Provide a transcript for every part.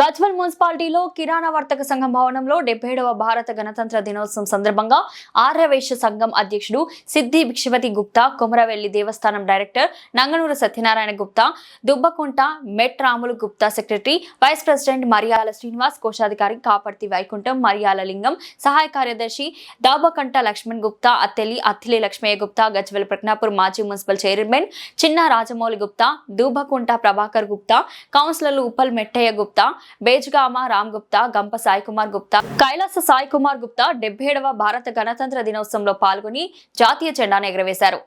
గజ్వల్ మున్సిపాలిటీలో కిరాణా వర్తక సంఘం భవనంలో 77వ భారత గణతంత్ర దినోత్సవం సందర్భంగా ఆర్యవైశ్య సంఘం అధ్యక్షుడు సిద్ధి భిక్షపతి గుప్తా, కొమరవెల్లి దేవస్థానం డైరెక్టర్ నంగనూరు సత్యనారాయణ గుప్తా, దుబ్బకుంట మెట్ Ramulu Gupta secretary, vice president Mariyala Srinivas, కోశాధికారి కాపర్తి వైకుంఠం, మరియాల లింగం, సహాయ కార్యదర్శి దాబకంట లక్ష్మణ్ గుప్తా, అత్తిలి లక్ష్మయ్య గుప్తా, గజ్వల్ ప్రజ్ఞాపూర్ మాజీ మున్సిపల్ చైర్మన్ చిన్న రాజమౌళి గుప్తా, దూబకుంట ప్రభాకర్ గుప్తా, కౌన్సిలర్లు ఉప్పల్ మెట్టయ్య గుప్తా, బేజ్గామ రామ్ గుప్తా, గంప సాయి కుమార్ గుప్తా, కైలాస సాయి కుమార్ గుప్తా 77వ భారత గణతంత్ర దినోత్సవంలో పాల్గొని జాతీయ జెండాను ఎగురవేశారు.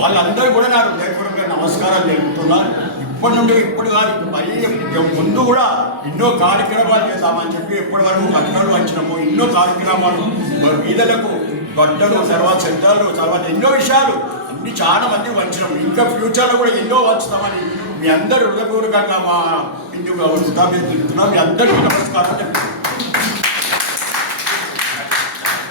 వాళ్ళందరూ కూడా నాకు హృదయపూర్వక నమస్కారాలు తెలుపుతున్నారు. ఇప్పటి నుండి ఇప్పుడు కాదు, మరీ ముందు కూడా ఎన్నో కార్యక్రమాలు చేద్దామని చెప్పి ఇప్పటి వరకు బట్టలు వంచినాము. ఎన్నో కార్యక్రమాలు వీధులకు బట్టలు, తర్వాత చెద్దలు, తర్వాత ఎన్నో విషయాలు అన్ని చాలా మంది వంచినాము. ఇంకా ఫ్యూచర్లో కూడా ఎన్నో వంచుతామని మీ అందరూ హృదయపూర్వకంగా మా ఇందుకు తెలుపుతున్నాం. మీ అందరికీ నమస్కారం చెప్తున్నాం.